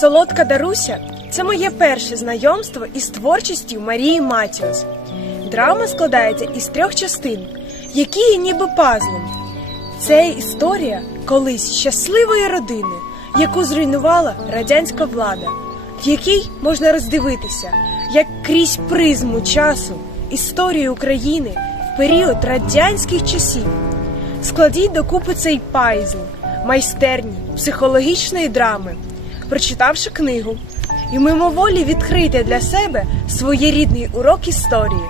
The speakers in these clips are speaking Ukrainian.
Солодка Даруся це моє перше знайомство із творчістю Марії Матіос. Драма складається із трьох частин, які є ніби пазлом. Це історія колись щасливої родини, яку зруйнувала радянська влада, в якій можна роздивитися, як крізь призму часу історії України в період радянських часів. Складіть докупи цей пайзл майстерні психологічної драми, прочитавши книгу, і мимоволі відкрийте для себе своєрідний урок історії.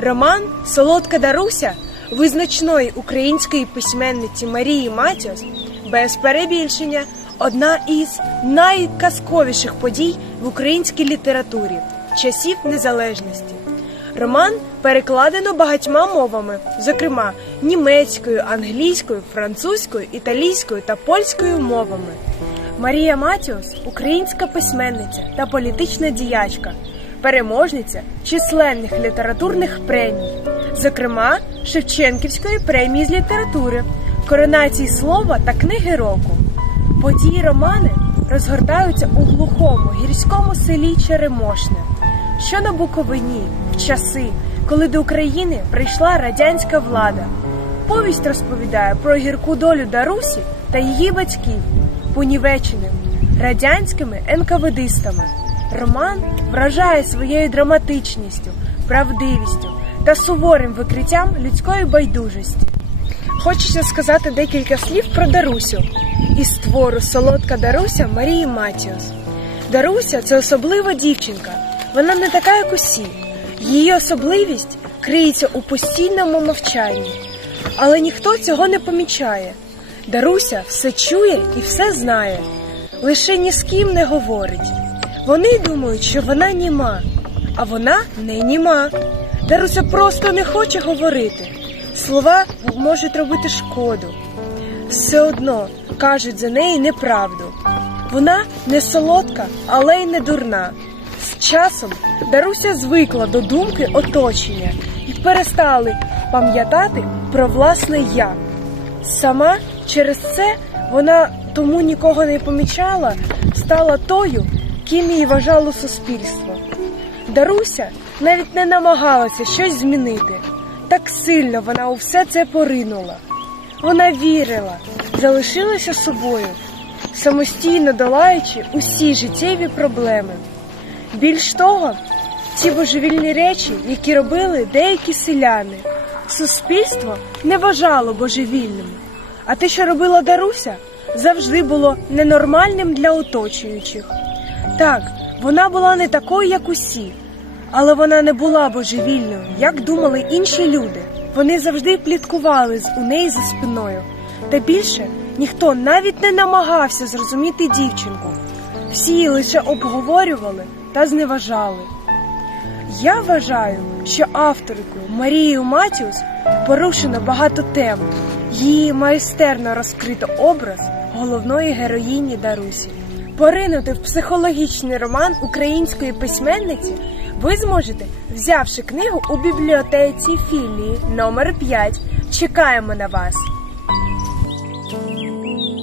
Роман Солодка Даруся визначної української письменниці Марії Матіос без перебільшення одна із найказковіших подій в українській літературі часів незалежності. Роман перекладено багатьма мовами, зокрема німецькою, англійською, французькою, італійською та польською мовами. Марія Матіос українська письменниця та політична діячка, переможниця численних літературних премій, зокрема Шевченківської премії з літератури, коронації слова та книги року. Події романи розгортаються у глухому гірському селі Черемошне, що на Буковині в часи, коли до України прийшла радянська влада. Повість розповідає про гірку долю Дарусі та її батьків, понівеченим радянськими енкаведистами. Роман вражає своєю драматичністю, правдивістю та суворим викриттям людської байдужості. Хочеться сказати декілька слів про Дарусю із твору Солодка Даруся Марії Матіос. Даруся це особлива дівчинка. Вона не така, як усі. Її особливість криється у постійному мовчанні, але ніхто цього не помічає. Даруся все чує і все знає, лише ні з ким не говорить. Вони думають, що вона німа, а вона не німа. Даруся просто не хоче говорити. Слова можуть робити шкоду. Все одно кажуть за неї неправду. Вона не солодка, але й не дурна. З часом Даруся звикла до думки оточення і перестали пам'ятати про власне я. Сама через це вона тому нікого не помічала, стала тою, ким її вважало суспільство. Даруся навіть не намагалася щось змінити. Так сильно вона у все це поринула. Вона вірила, залишилася собою, самостійно долаючи усі життєві проблеми. Більш того, ці божевільні речі, які робили деякі селяни, суспільство не вважало божевільними. А те, що робила Даруся, завжди було ненормальним для оточуючих. Так, вона була не такою, як усі, але вона не була божевільною, як думали інші люди. Вони завжди пліткували у неї за спиною. Та більше ніхто навіть не намагався зрозуміти дівчинку. Всі її лише обговорювали та зневажали. Я вважаю, що авторкою Марією Матіус порушено багато тем. Її майстерно розкрито образ головної героїні Дарусі. Поринути в психологічний роман української письменниці ви зможете, взявши книгу у бібліотеці філії номер 5 Чекаємо на вас!